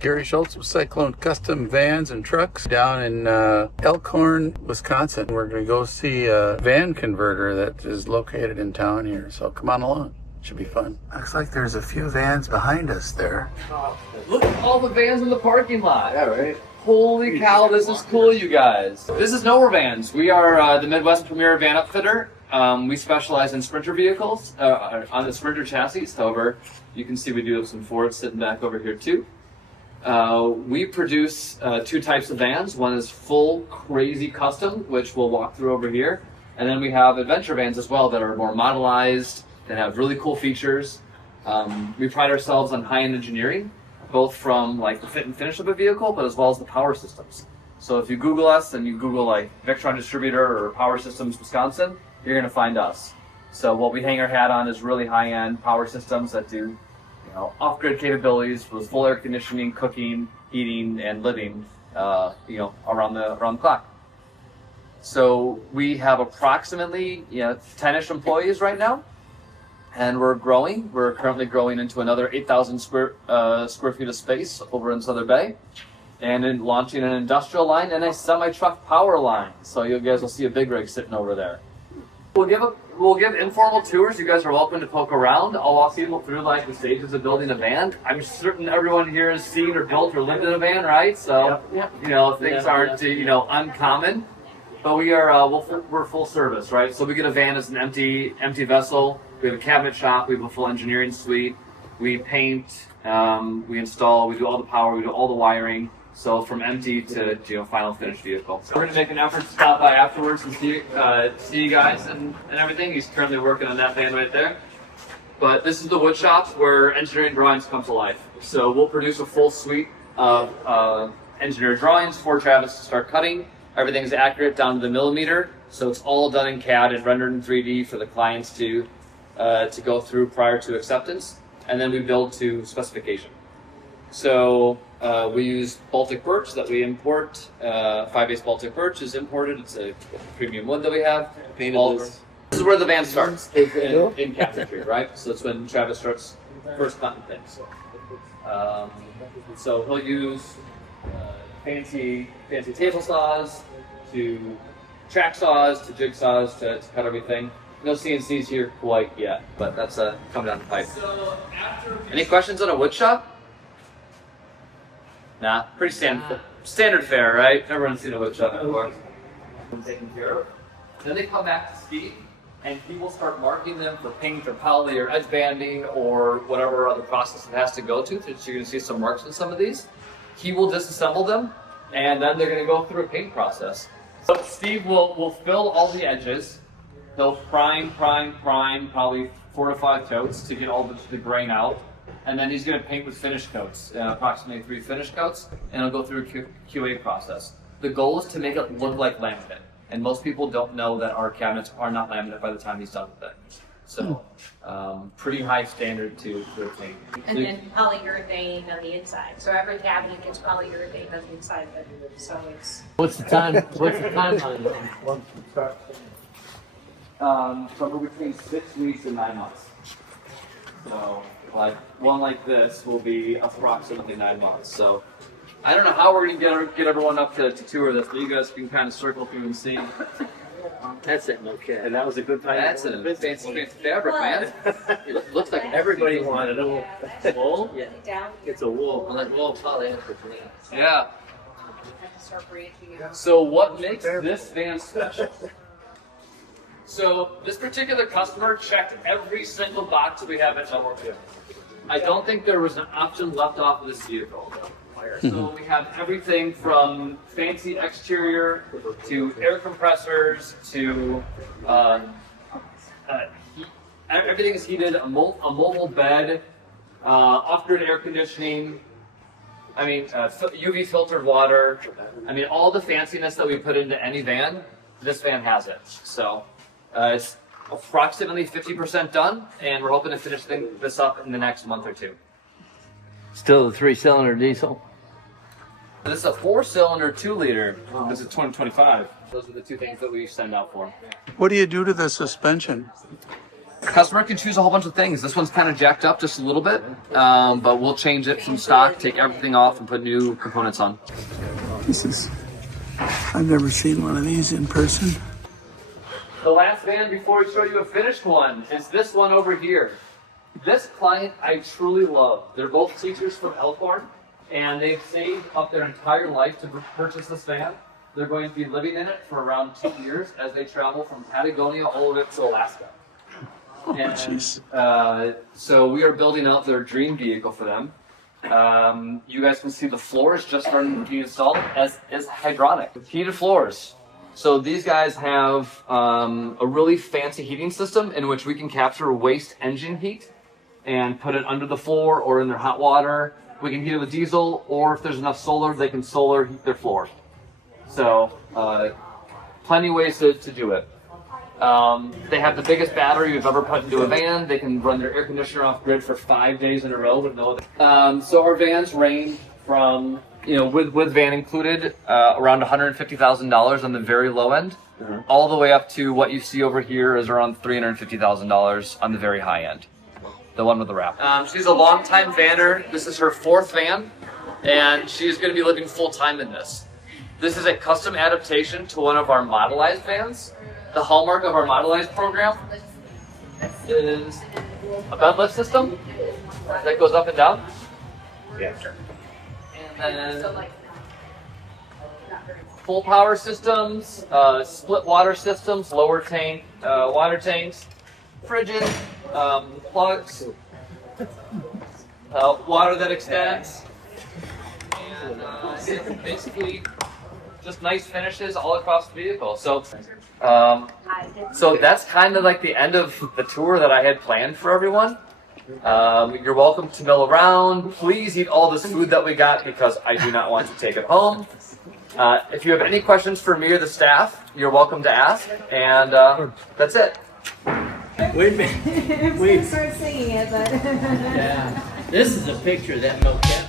Gary Schultz with Cyclone Custom Vans and Trucks down in Elkhorn, Wisconsin. We're going to go see a van converter that is located in town here, so come on along. Should be fun. Looks like there's a few vans behind us there. Look at all the vans in the parking lot. Yeah, right. Holy cow, this is cool, you guys. This is Nowhere Vans. We are the Midwest premier van upfitter. We specialize in Sprinter vehicles on the Sprinter chassis. However, you can see we do have some Fords sitting back over here too. We produce two types of vans. One is full crazy custom, which we'll walk through over here. And then we have adventure vans as well that are more modelized, that have really cool features. We pride ourselves on high-end engineering, both from like the fit and finish of a vehicle, but as well as the power systems. So if you Google us and you Google like Victron distributor or Power Systems Wisconsin, you're gonna find us. So what we hang our hat on is really high-end power systems that do, off-grid capabilities with full air conditioning, cooking, heating, and living, around the clock. So we have approximately 10-ish employees right now. And we're growing. We're currently growing into another 8,000 square feet of space over in Southern Bay, and in launching an industrial line and a semi-truck power line. So you guys will see a big rig sitting over there. We'll give informal tours. You guys are welcome to poke around. I'll walk people through like the stages of building a van. I'm certain everyone here has seen or built or lived in a van, right? So things aren't uncommon. But we're full service, right? So we get a van as an empty vessel. We have a cabinet shop. We have a full engineering suite. We paint, we install, we do all the power, we do all the wiring. So from empty to final finished vehicle. So we're gonna make an effort to stop by afterwards and see you guys and everything. He's currently working on that van right there. But this is the wood shop where engineering drawings come to life. So we'll produce a full suite of engineered drawings for Travis to start cutting. Everything's accurate down to the millimeter. So it's all done in CAD and rendered in 3D for the clients to go through prior to acceptance, and then we build to specification. So we use Baltic birch that we import. 5/8 Baltic birch is imported. It's a premium wood that we have. This is where the van starts, in cabinetry, right? So that's when Travis starts first cutting things. So he'll use fancy table saws to track saws to jigsaws to cut everything. No CNCs here quite yet, but that's coming down the pipe. So any questions on a wood shop? Nah, pretty standard fare, right? Everyone's seen a wood shop before. Taken care of. Then they come back to Steve, and he will start marking them for paint or poly or edge banding or whatever other process it has to go to. So you're going to see some marks in some of these. He will disassemble them, and then they're going to go through a paint process. So Steve will fill all the edges. He'll prime probably 4 to 5 coats to get all the grain out. And then he's going to paint with finish coats, approximately 3 finish coats, and he'll go through a QA process. The goal is to make it look like laminate. And most people don't know that our cabinets are not laminate by the time he's done with it. So pretty high standard to attain. And then polyurethane on the inside. So every cabinet gets polyurethane on the inside of it. So it's... What's the timeline once you start? Somewhere between 6 weeks and 9 months. So, one like this will be approximately 9 months. So, I don't know how we're gonna get everyone up to tour this, but you guys can kind of circle through and see. That's it, okay. And that was a good time. That's a fancy fabric, man. It looks like Everybody wanted a wool. Yeah. It's a wool. I'm like, well, polyester. yeah. Have to start branching out. So what makes this van special? So this particular customer checked every single box we have at Woodworking. I don't think there was an option left off of this vehicle. So we have everything from fancy exterior to air compressors to everything is heated, a mobile bed, off-grid air conditioning. I mean, UV filtered water. I mean, all the fanciness that we put into any van, this van has it. So it's approximately 50% done, and we're hoping to finish this up in the next month or 2. Still the 3-cylinder diesel? This is a 4-cylinder 2-liter. This is 2025. Those are the 2 things that we send out for. What do you do to the suspension? Customer can choose a whole bunch of things. This one's kind of jacked up just a little bit, but we'll change it from stock, take everything off, and put new components on. I've never seen one of these in person. The last van before we show you a finished one is this one over here. This client I truly love. They're both teachers from Elkhorn, and they've saved up their entire life to purchase this van. They're going to be living in it for around 2 years as they travel from Patagonia all the way up to Alaska. So we are building out their dream vehicle for them. You guys can see the floors just starting to be installed as hydronic, heated floors. So these guys have a really fancy heating system in which we can capture waste engine heat and put it under the floor or in their hot water. We can heat it with diesel, or if there's enough solar, they can solar heat their floor. So plenty of ways to do it. They have the biggest battery we've ever put into a van. They can run their air conditioner off grid for 5 days in a row with no. So our vans range from, with van included, around $150,000 on the very low end, all the way up to what you see over here is around $350,000 on the very high end. The one with the wrap. She's a longtime vanner. This is her 4th van, and she's going to be living full time in this. This is a custom adaptation to one of our modelized vans. The hallmark of our modelized program is a bed lift system that goes up and down. Yeah. And then full power systems, split water systems, lower tank water tanks, fridges, plugs, water that extends, and basically just nice finishes all across the vehicle. So that's kind of like the end of the tour that I had planned for everyone. You're welcome to mill around. Please eat all this food that we got because I do not want to take it home. If you have any questions for me or the staff, you're welcome to ask. And that's it. Wait a minute. Wait. Start singing it, but Yeah. This is a picture of that milk cat.